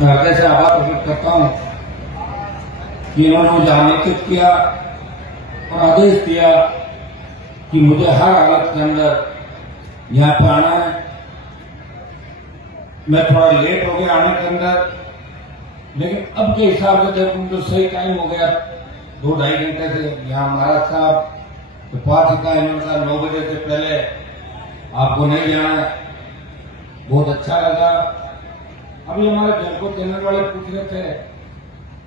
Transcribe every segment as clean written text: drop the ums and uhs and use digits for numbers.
मैं हृदय से आभार प्रकट करता हूं कि इन्होंने मुझे आमंत्रित किया और आदेश दिया कि मुझे हर हालत के अंदर यहाँ पर आना है। मैं थोड़ा लेट हो गया आने के अंदर, लेकिन अब के हिसाब से देखूं तो सही टाइम हो गया, 2-2.5 घंटे से यहाँ महाराज साहब तो 5 का इन्होंने कहा 9 बजे से पहले आपको नहीं जाना है। बहुत अच्छा लगा। अभी हमारे जलको चैनल वाले पूछ रहे थे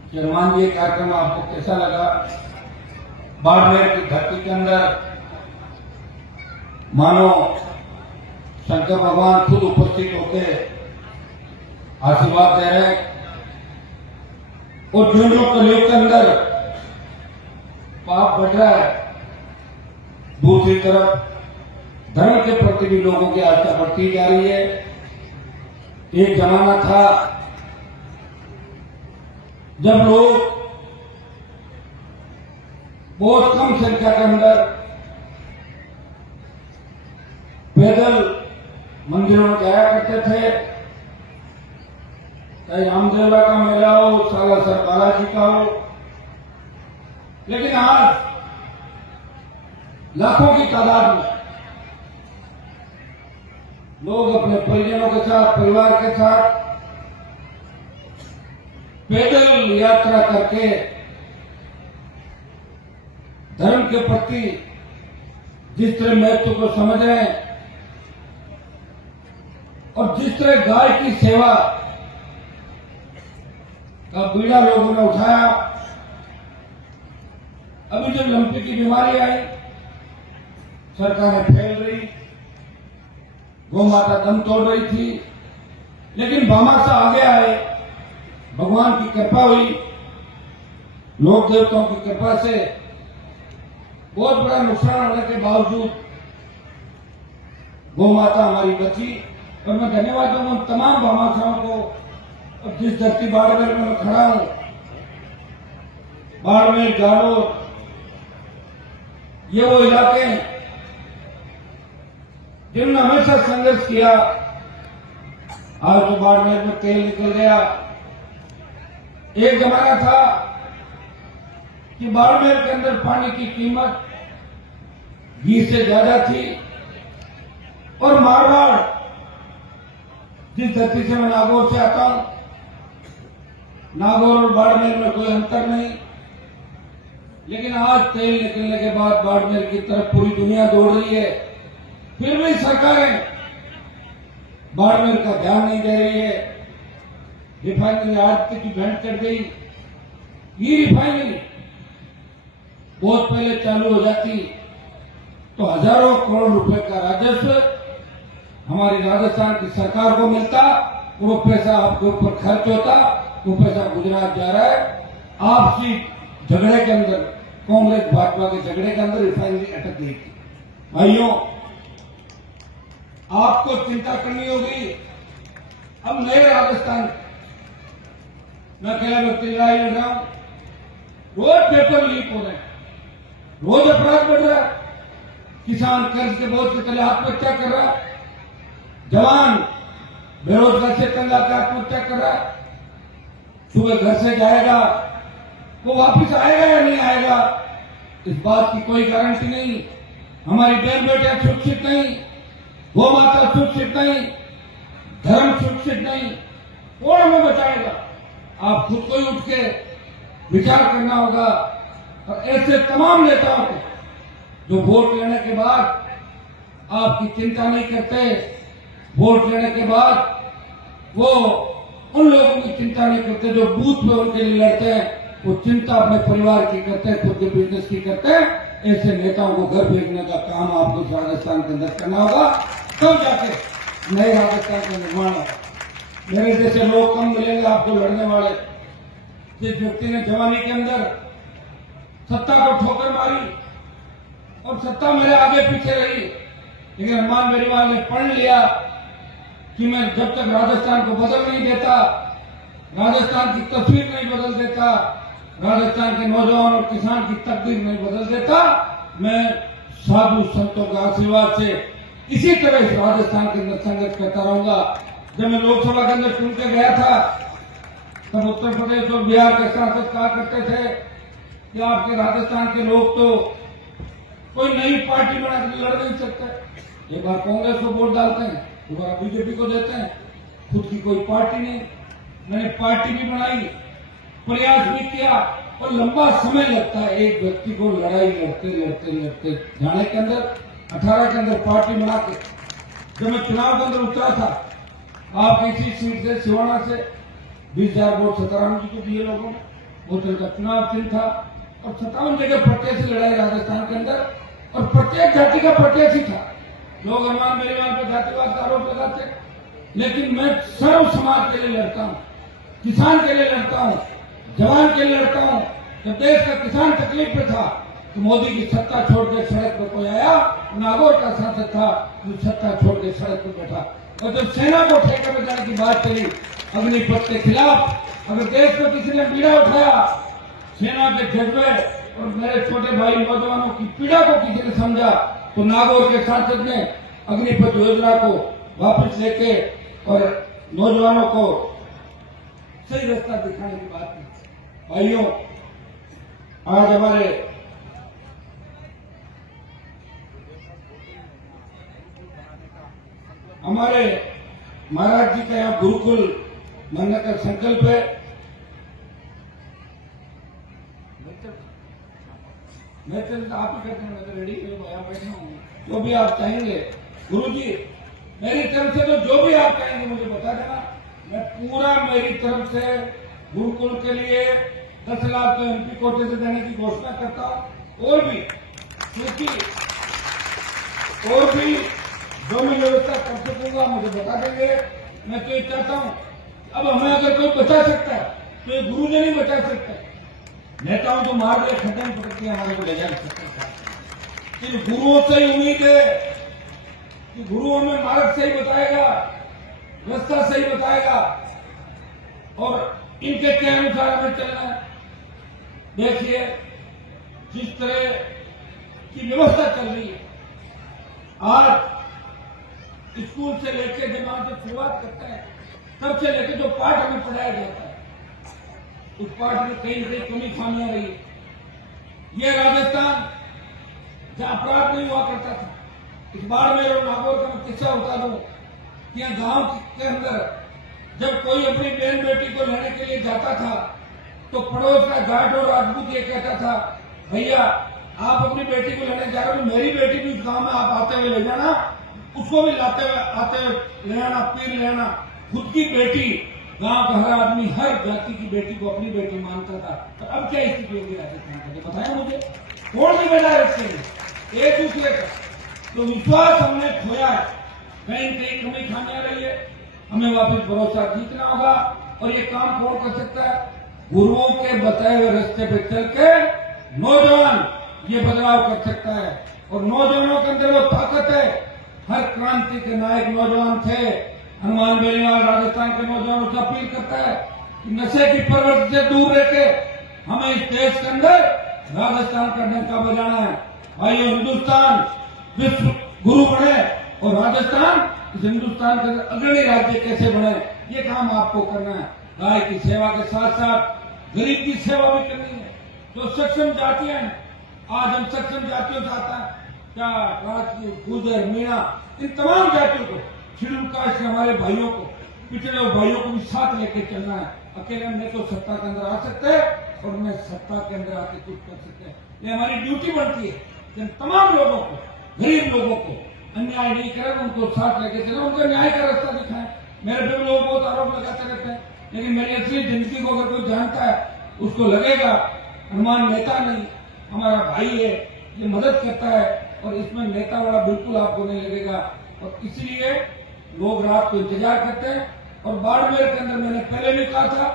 कि हनुमान जी कार्यक्रम आपको कैसा लगा। बाड़मेर की धरती के अंदर मानो शंकर भगवान खुद उपस्थित होते आशीर्वाद दे रहे हैं, और जो लोग कलयुग के अंदर पाप बढ़ रहा है, दूसरी तरफ धर्म के प्रति भी लोगों की आस्था बढ़ती जा रही है। एक जमाना था जब लोग बहुत कम संख्या के अंदर पैदल मंदिरों में जाया करते थे, चाहे रामदेवरा का मेला हो, सालासर बालाजी का हो, लेकिन आज लाखों की तादाद में लोग अपने परिजनों के साथ, परिवार के साथ पैदल यात्रा करके धर्म के प्रति जिस तरह महत्व को समझ रहे हैं और जिस तरह गाय की सेवा का बीड़ा लोगों ने उठाया। अभी जब लंपी की बीमारी आई, सरकारें फैल रही, गौ माता दम तोड़ रही थी, लेकिन भामाशाह आगे आए, भगवान की कृपा हुई, लोक देवताओं की कृपा से बहुत बड़ा नुकसान होने के बावजूद गौ माता हमारी बची। और मैं धन्यवाद दूंगा उन तमाम भामाशाहों को। और जिस धरती बाड़मेर में मैं खड़ा हूं, बाड़मेर, जालोर, ये वो इलाके हैं जिन्होंने हमेशा संघर्ष किया। आज तो बाड़मेर में तेल निकल गया। एक जमाना था कि बाड़मेर के अंदर पानी की कीमत घी से ज्यादा थी, और मारवाड़, जिस धरती से मैं नागौर से आता हूं, नागौर और बाड़मेर में कोई अंतर नहीं, लेकिन आज तेल निकलने के बाद बाड़मेर की तरफ पूरी दुनिया दौड़ रही है। फिर भी सरकारें बाड़मेर का ध्यान नहीं दे रही है। रिफाइनरी आज की भेंट चढ़ गई। ये रिफाइनरी बहुत पहले चालू हो जाती तो हजारों करोड़ रुपए का राजस्व हमारी राजस्थान की सरकार को मिलता, वो पैसा आपके ऊपर खर्च होता, वो पैसा गुजरात जा रहा है। आपसी झगड़े के अंदर, कांग्रेस भाजपा के झगड़े के अंदर रिफाइनरी अटक गई थी। भाइयों, आपको चिंता करनी होगी। अब नए राजस्थान, मैं अकेला व्यक्ति लड़ाई लड़ रहा हूं, रोज पेपर लीक हो रहे हैं, रोज अपराध बढ़ रहा है, किसान कर्ज के बोझ से तले आत्महत्या कर रहा है, जवान बेरोजगार से तंग आकर आत्महत्या कर रहा है। सुबह घर से जाएगा, वो वापिस आएगा या नहीं आएगा, इस बात की कोई गारंटी नहीं। हमारी बहन बेटियां सुरक्षित नहीं, गौ माता सुरक्षित नहीं, धर्म सुरक्षित नहीं, कौन हमें बचाएगा? आप खुद को ही उठ के विचार करना होगा। और ऐसे तमाम नेताओं को जो वोट लेने के बाद आपकी चिंता नहीं करते, वोट लेने के बाद वो उन लोगों की चिंता नहीं करते जो बूथ पे उनके लिए लड़ते हैं, वो चिंता अपने परिवार की करते हैं, खुद के बिजनेस की करते हैं। ऐसे नेताओं को घर भेजने का काम आपको इस राजस्थान के अंदर करना होगा, तब जाके नए राजस्थान का निर्माण होगा। मेरे जैसे लोग कम मिलेंगे आपको लड़ने वाले। जिस व्यक्ति ने जवानी के अंदर सत्ता को ठोकर मारी और सत्ता मेरे आगे पीछे रही, लेकिन हनुमान बेनीवाल ने पढ़ लिया कि मैं जब तक राजस्थान को बदल नहीं देता, राजस्थान की तस्वीर नहीं बदल देता, राजस्थान के नौजवान और किसान की तकदीर नहीं बदल देता, मैं साधु संतों के आशीर्वाद से इसी तरह इस राजस्थान के अंदर संघर्ष करता रहूंगा। जब मैं लोकसभा के अंदर चुन के गया था तब उत्तर प्रदेश और बिहार के सांसद कहा करते थे कि आपके राजस्थान के लोग तो कोई नई पार्टी बना के लड़ नहीं सकते। एक बार कांग्रेस को वोट डालते हैं, दोबारा बीजेपी को देते हैं, खुद की कोई पार्टी नहीं। मैंने पार्टी भी बनाई, प्रयास भी किया, और लंबा समय लगता है एक व्यक्ति को लड़ाई लड़ते लड़ते लड़ते जाने के अंदर। 18 के अंदर पार्टी बना के जब मैं चुनाव के अंदर उतरा था, आप इसी सीट से सिवाना से 20,000 वोट सीताराम जी को दिए लोगों ने। होटल का चुनाव चिन्ह था और 57 जगह प्रत्याशी लड़ाई राजस्थान के अंदर, और प्रत्येक जाति का प्रत्याशी था। लोग हनुमान बेरीवाल पर जातिवाद का आरोप लगाते, लेकिन मैं सर्व समाज के लिए लड़ता हूँ, किसान के लिए लड़ता हूँ, जवान के लिए लड़ता हूँ। जब देश का किसान तकलीफ में था तो मोदी की सत्ता छोड़ के सड़क पर कोई आया, नागौर का सांसद था जो सत्ता छोड़ के सड़क पर बैठा। और जब सेना को ठेके में जाने की बात करी अग्निपथ के खिलाफ, अगर देश में किसी ने पीड़ा उठाया सेना के जज्बे और मेरे छोटे भाई नौजवानों की पीड़ा को किसी ने समझा, तो नागौर के सांसद ने अग्निपथ योजना को वापस लेके और नौजवानों को सही रास्ता दिखाने की बात की। भाइयों, आज हमारे महाराज जी का यहाँ गुरुकुल बनने का संकल्प है। मैं तो आप ही कहते हैं, मैं तो रेडी यहाँ बैठा हूँ। जो भी आप चाहेंगे गुरु जी, मेरी तरफ से तो जो भी आप चाहेंगे मुझे बता देना। मैं पूरा मेरी तरफ से गुरुकुल के लिए 10 लाख तो एमपी कोटे से देने की घोषणा करता हूँ। और भी क्योंकि और भी जो मैं व्यवस्था कर सकूंगा मुझे बता देंगे। मैं तो ये चाहता हूँ, अब हमें अगर कोई बचा सकता है तो ये गुरु जी नहीं बचा सकता। नेताओं तो मार दे, खत्म करके हमारे को ले जा सकता है। गुरुओं से ही उम्मीद है कि गुरु हमें मार्ग सही बताएगा, रास्ता सही बताएगा, और इनके के अनुसार हमें चलना है। देखिए जिस तरह की व्यवस्था चल रही है, आज स्कूल से लेकर जब हम जब शुरुआत करते हैं तब से लेकर जो पाठ हमें पढ़ाया जाता है, उस पाठ में कहीं न कहीं कमी खामियां रही है। ये राजस्थान जहां अपराध नहीं हुआ करता था, इस बार में नागौर का मैं किस्सा बता दूं कि यहाँ गांव के अंदर जब कोई अपनी बहन बेटी को लेने के लिए जाता था तो पड़ोस का जाट और राजपूत ये कहता था, भैया आप अपनी बेटी को लेने जा रहे हो, मेरी बेटी भी उस गांव में आप आते हुए ले जाना, उसको भी लाते हुए आते हुए ले आना, पीर लेना। खुद की बेटी, गांव का हर आदमी हर जाति की बेटी को अपनी बेटी मानता था। तो अब क्या स्थिति होगी राजस्थान का, बताया मुझे? कौन जिम्मेदार रखेंगे एक दूसरे का? तो विश्वास हमने खोया है, कहीं कहीं कमी खामियां रही है। हमें वापस भरोसा जीतना होगा, और ये काम कौन कर सकता है? गुरुओं के बताए हुए रास्ते पे चल के नौजवान ये बदलाव कर सकता है। और नौजवानों के अंदर वो ताकत है। हर क्रांति के नायक नौजवान थे। हनुमान बेरीवाल राजस्थान के नौजवानों से अपील करता है कि नशे की प्रवृत्ति से दूर रहकर हमें इस देश के अंदर राजस्थान का डंका बजाना है। भाइयों, हिंदुस्तान विश्व गुरु बने और राजस्थान इस हिंदुस्तान के अग्रणी राज्य कैसे बने, ये काम आपको करना है। गाय की सेवा के साथ साथ गरीब की सेवा भी करनी है। जो सक्षम जातियां हैं, आज हम सक्षम जातियों से आता है, जाट, राजपूत, गुर्जर, मीणा, इन तमाम जातियों को, शेड्यूल कास्ट के हमारे भाइयों को, पिछड़े भाइयों को भी साथ लेके चलना है। अकेले हम नहीं तो सत्ता के अंदर आ सकते हैं और मैं सत्ता के अंदर आके कुछ कर सकते हैं। ये हमारी ड्यूटी बनती है कि तमाम लोगों को, गरीब लोगों को अन्याय नहीं करें, उनको साथ लेके चले, उनको न्याय का रास्ता दिखाएं। मेरे पे लोग बहुत आरोप लगाते रहते हैं, लेकिन मेरी असली जिंदगी को अगर कोई जानता है उसको लगेगा हनुमान नेता नहीं, हमारा भाई है, ये मदद करता है, और इसमें नेता वाला बिल्कुल आपको नहीं लगेगा। और इसलिए लोग रात को इंतजार करते हैं। और बाड़मेर के अंदर मैंने पहले भी कहा था,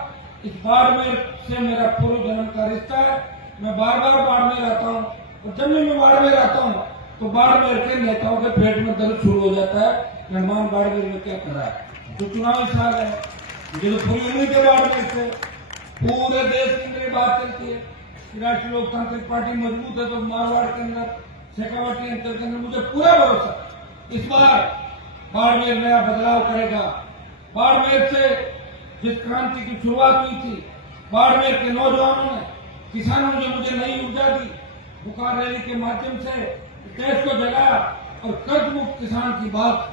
इस बाड़मेर से मेरा पूर्व जन्म का रिश्ता है। मैं बार बार बाड़मेर आता हूँ, और जब भी मैं बाड़मेर आता हूँ तो बाड़मेर के नेताओं के पेट में दर्द शुरू हो जाता है। हनुमान बाड़मेर में क्या कर रहा है? तो चुनावी साल है, मुझे तो पूरी उम्मीद है बाड़मेर से। पूरे देश के अंदर बात चलती है कि राष्ट्रीय लोकतांत्रिक पार्टी मजबूत है, तो मारवाड़ के अंदर, शेखावाटी अंचल के अंदर मुझे पूरा भरोसा इस बार बाड़मेर नया बदलाव करेगा। बाड़मेर से जिस क्रांति की शुरुआत हुई थी, बाड़मेर के नौजवानों ने, किसानों ने मुझे नई ऊर्जा दी, बुखार रैली के माध्यम से देश को जगाया और कर्ज मुक्त किसान की बात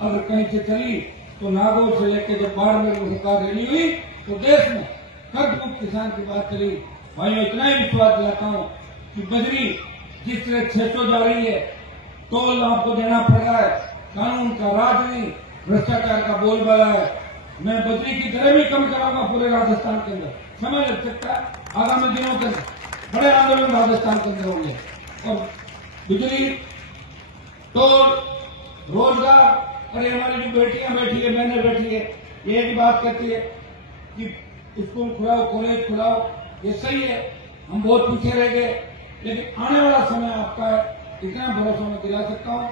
अगर कहीं से चली तो नागौर से लेकर जब बाड़मेर में बुखार रैली हुई तो देश में कर्ज मुक्त किसान की बात चली। भाइयों, इतना ही विश्वास दिलाता हूँ कि बजरी जिस तरह 600 जा रही है, टोल आपको देना पड़ रहा है, कानून का राज नहीं, भ्रष्टाचार का बोलबाला है। मैं बजरी की दरें भी कम कराऊंगा पूरे राजस्थान के अंदर। समय लग सकता है, आगामी दिनों के अंदर बड़े आंदोलन राजस्थान के अंदर होंगे। और बिजली, टोल, रोजगार, अरे हमारी जो बेटियां बैठी है, बहनें बैठी है, ये भी बात कहती है कि स्कूल खुलाओ, कॉलेज खुलाओ, ये सही है, हम बहुत पीछे रह गए, लेकिन आने वाला समय आपका है, इतना भरोसा मैं दिला सकता हूँ।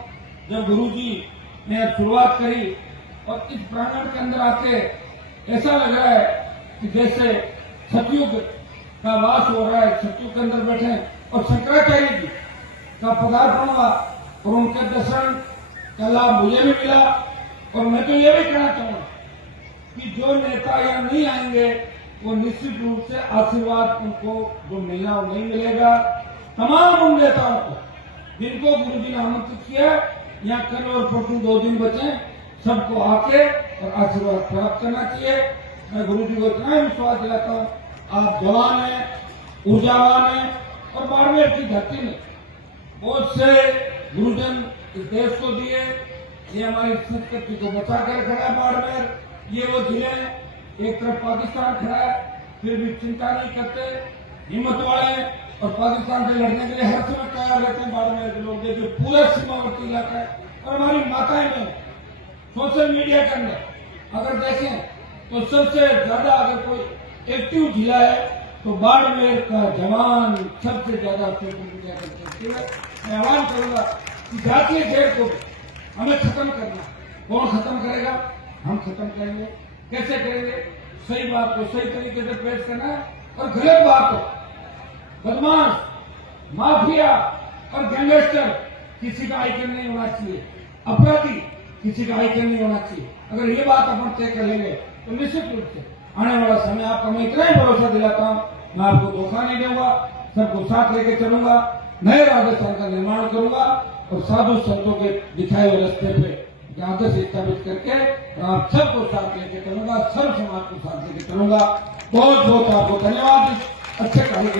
जब गुरुजी ने शुरुआत करी और इस प्रांगण के अंदर आके ऐसा लग रहा है कि जैसे सतयुग का वास हो रहा है, सतयुग के अंदर बैठे और शंकराचार्य जी का पदार्पण हुआ और उनके दर्शन का लाभ मुझे भी मिला। और मैं तो ये भी कहना चाहूंगा कि जो नेता यहाँ नहीं आएंगे वो निश्चित रूप से आशीर्वाद उनको जो मिलना वो नहीं मिलेगा। तमाम उन नेताओं को जिनको गुरुजी ने आमंत्रित किया, यहाँ कल और परसों 2 दिन बचे, सबको आके और आशीर्वाद प्राप्त करना चाहिए। मैं गुरुजी को इतना विश्वास दिलाता हूँ, आप जवान हैं, ऊर्जावान हैं और बाड़मेर की धरती में बहुत से गुरुजन इस देश को दिए। ये हमारी संस्कृति को बचा कर खड़ा है बाड़मेर। ये वो जिले हैं, एक तरफ पाकिस्तान खड़ा है, फिर भी चिंता नहीं करते, हिम्मत वाले हैं और पाकिस्तान से लड़ने के लिए हर समय तैयार रहते हैं बाड़मेर के लोग। देखिए पूरा सीमावर्ती इलाका है और हमारी माताएं में सोशल मीडिया के अंदर अगर देखें तो सबसे ज्यादा अगर कोई एक्टिव जिला है तो बाड़मेर का जवान सबसे ज्यादा सोशल मीडिया करते हैं। मैं आह्वान करूंगा कि जातीय खेल को हमें खत्म करना। कौन खत्म करेगा? हम खत्म करेंगे। कैसे करेंगे? सही बात को सही तरीके से पेश करना है और गलत बात को, बदमाश, माफिया और गैंगस्टर किसी का आइकन नहीं होना चाहिए, अपराधी किसी का आइकन नहीं होना चाहिए। अगर ये बात अपन तय कर लेंगे तो निश्चित रूप से आने वाला समय आपको मैं इतना ही भरोसा दिलाता हूँ, मैं आपको धोखा नहीं दूंगा, सबको साथ लेके चलूंगा, नए राजस्थान का निर्माण करूंगा और साधु संतों के दिखाए हुए रास्ते पे आदर्श स्थापित करके और आप सबको साथ लेके चलूंगा, सब समाज को साथ लेके चलूंगा। बहुत बहुत आपको धन्यवाद अच्छे कार्य के लिए।